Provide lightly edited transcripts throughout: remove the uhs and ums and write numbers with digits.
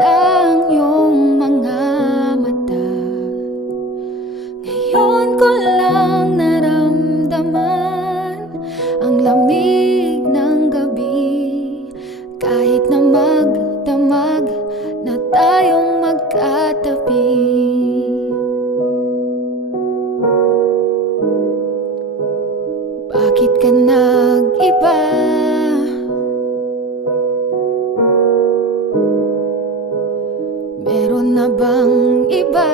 lang iyong mga mata. Ngayon ko lang naramdaman ang lamig ng gabi, kahit na magdamag na tayong magkatabi. Bakit ka nag-iba? Meron na bang iba?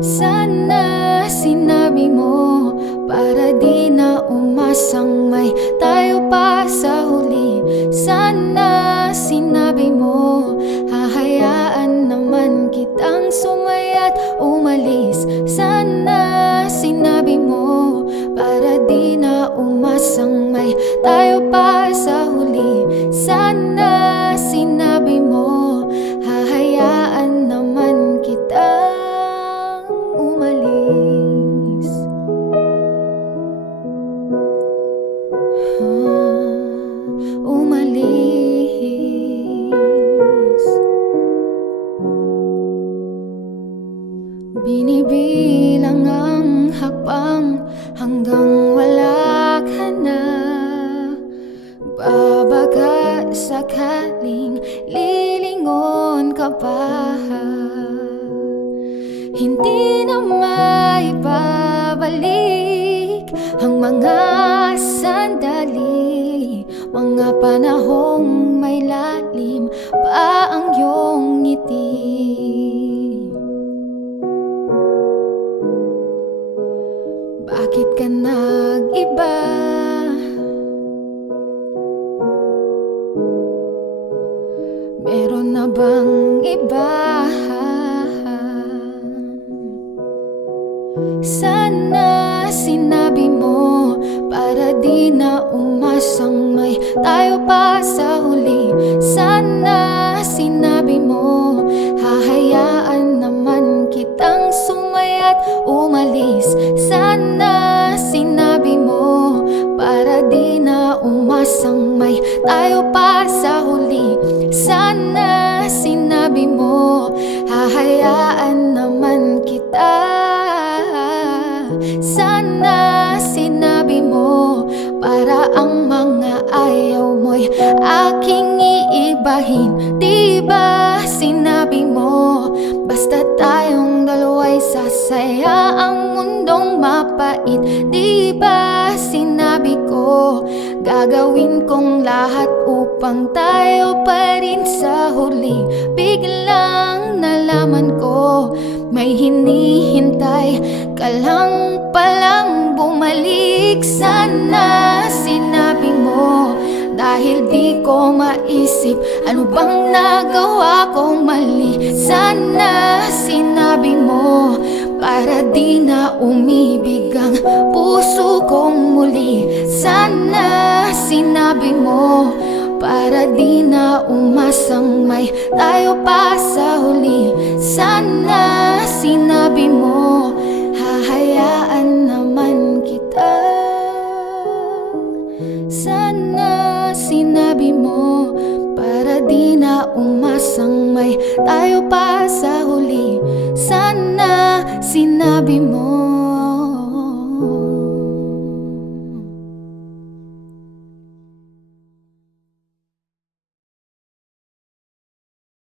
Sana sinabi mo para di na umasang may tayo pa sa huli. Sana sinabi mo hahayaan naman kitang sumaya't umalis. Sana sinabi mo para di na umasang may tayo pa sa huli. Sana sinabi mo hahayaan naman kitang umalis. Umalis. Binibilang ang hakbang hanggang wala ka na. Babaga sakaling lilingon ka pa. Hindi na maibabalik ang mga sandali, mga panahong may lalim pa ang iyong ngiti. Bakit ka nag-iba? Meron na bang iba? Sana sinabi mo para di na umasang may tayo pa sa huli. Sana sinabi mo hahayaan naman kitang sumaya't umalis. Sana sinabi mo para di na umasang may tayo pa sa huli. Sana sinabi mo hahayaan naman kita. Sana sinabi mo para ang mga ayaw mo'y aking iibahin. Di ba sinabi mo basta tayong dalawa'y sasaya ang mundong mapait? Di ba sinabi ko gagawin kong lahat upang tayo pa rin sa huli? Biglang nalaman ko may hinihintay ka lang palang bumalik. Sana sinabi mo dahil di ko maisip ano bang nagawa kong mali. Sana sinabi mo para di na umibig ang puso kong muli. Sana sinabi mo para di na umasang may tayo pa sa huli. Sana sinabi mo hahayaan naman kita. Sana sinabi mo para di na umasang may tayo pa sa huli. Sana sinabi mo